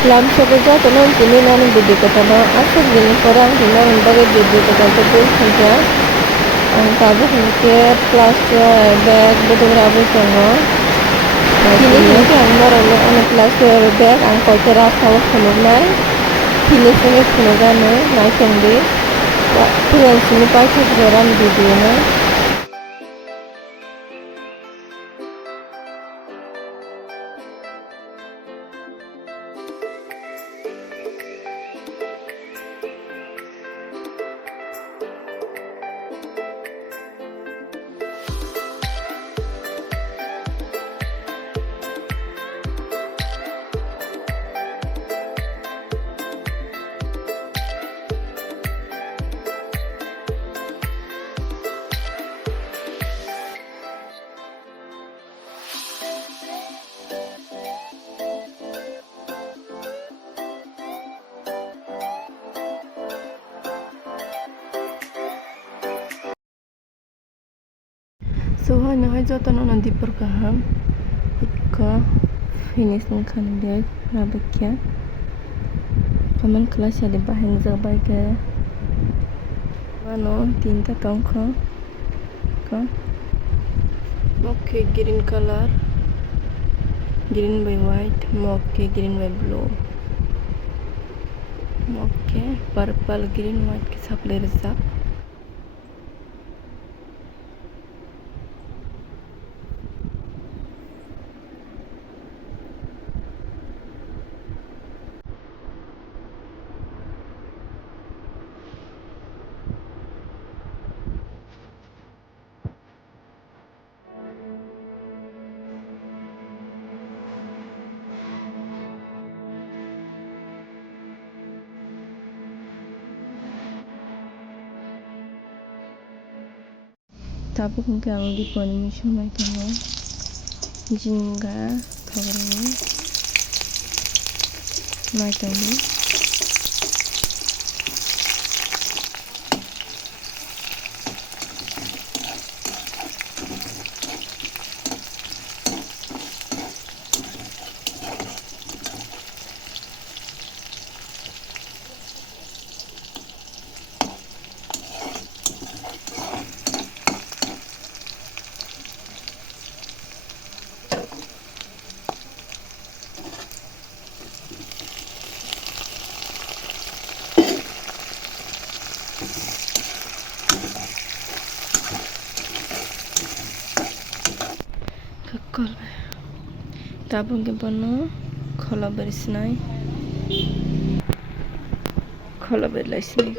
Lamsoko jatuh nanti ni nani budi kata no asal gini korang gini dari budi kata betul saja. Angkabu hingke plastik bag betul rabu semua. Kini hingke angmor ane plastik bag angkau terak kau kenal. Kini sini kenal no naik kendi. Tuan sini pakai jaran video no. So hai jota no nanti perkaham ikka finish nungkan dek rabekya kaman kelas ada baheng zabai ke mano tinta tongko ka okay green color green by white okay green by blue okay purple green white ke saple rezak tapi mungkin ang di pon mission mai tano jingga thogri mai tano tabung ke pano khola berisnai khola berlaisnai